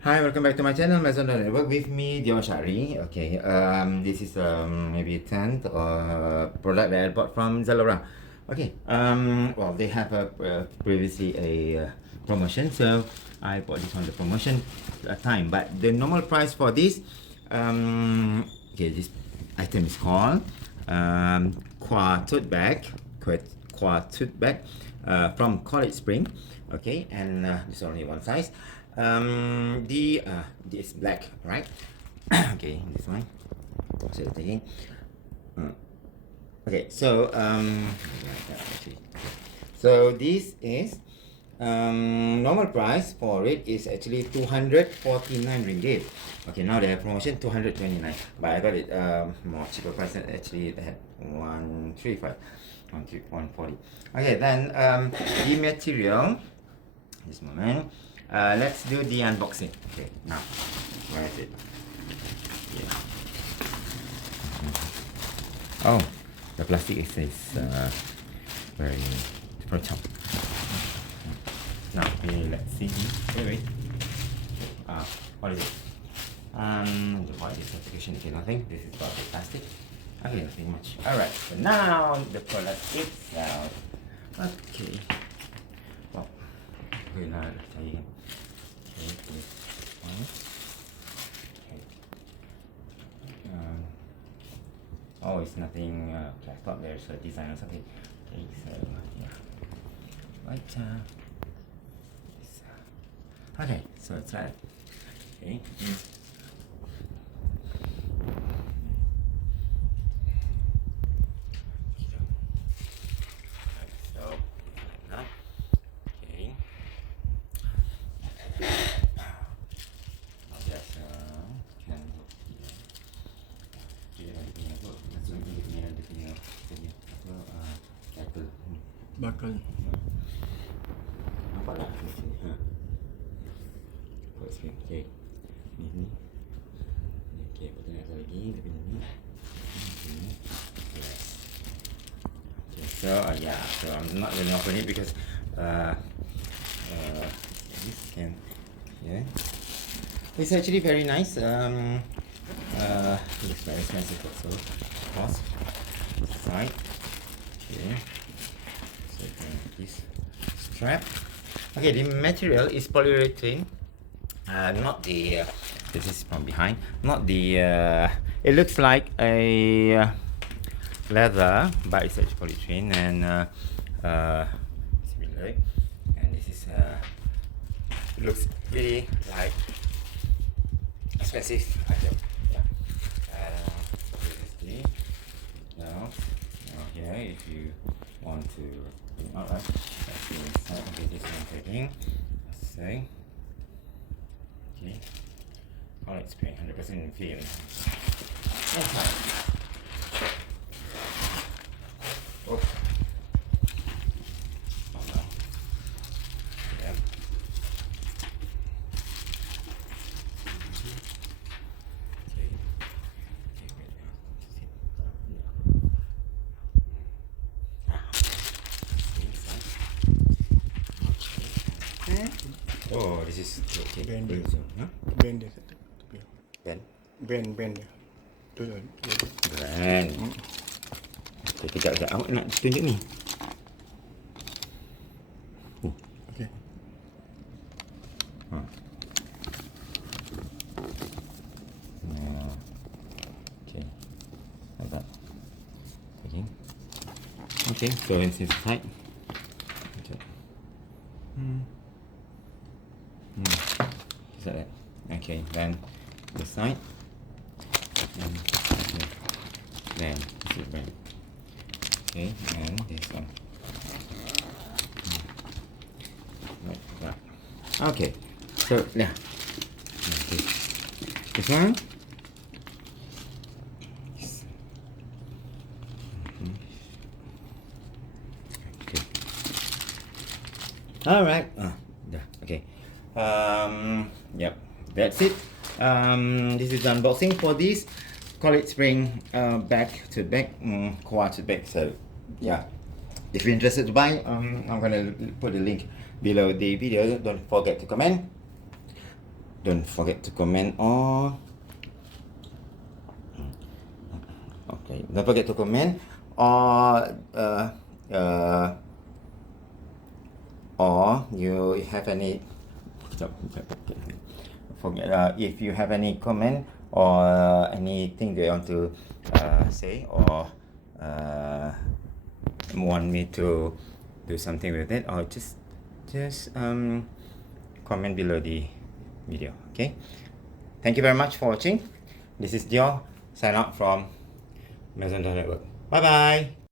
Hi, welcome back to my channel, Maison Dor Network, with me, Dior Shaari. Okay, this is maybe a 10th product that I bought from Zalora. Okay, well, they have previously a promotion, so I bought this on the promotion time. But the normal price for this, okay, this item is called Qoa Tote bag, Qoa Tote bag from College Spring. Okay, and this is only one size. This black, right? Okay, this one. Pause it again. Okay, so so this is normal price for it is actually 249 ringgit. Okay, now they have promotion 229, but I got it more cheaper price than actually they had 135, 140. Okay, then the material. This moment. Let's do the unboxing. Okay, now where is it? Yeah. Oh, the plastic is very fragile. Now, okay, let's see. Wait. What is it? What is this application? Okay, nothing. This is about the plastic. Okay, nothing much. Alright, so now the product itself. Okay. Well, okay, now let's try again. Okay, this one. Okay. Oh, it's nothing. Okay, I thought there's a design or something. Okay, so yeah. Right. This, okay, so it's right. Okay. So now, okay. Bakal. Nampak tak? Buat sikit. Okay. Ni. Okay, betul nak lagi. Tapi ni. Yes. Okay, so yeah. So I'm not going to open it because this can. Yeah. It's actually very nice. Looks very expensive also. Cost. Side. Okay. So this strap. Okay, the material is polyurethane. Not the. This is from behind. Not the. It looks like a leather, but it's actually polyurethane, and and this is. It looks really like expensive item. Yeah. Now here, if you want to bring out, right? Let's see inside. Okay, this one taking. Let's say. Okay. College Spring, 100% in film. Okay. Oh. Oh no. Yeah. Okay. Okay, wait. Oh, this is okay. Bend. Huh? Bend dia. Then Bend dia. Tu tu. brand. Okay, kejap. Awak nak tunjuk ni. Okay. Okay. Like that. Okay. Okay, so it's inside. Okay. Is that it? Okay, then this side. And then this is brand. Okay, and this one. Like that. Okay, so yeah. This one. Okay. All right. Okay. Yep. That's it. This is the unboxing for this College Spring back to back Qoa Tote bag. So yeah, if you're interested to buy, I'm gonna put the link below the video. Don't forget to comment. don't forget to comment or okay, don't forget to comment or you have any forget if you have any comment or anything that you want to say or want me to do something with it, or just comment below the video. Okay, thank you very much for watching. This is Dior, sign out from Maison Dor Network. Bye bye.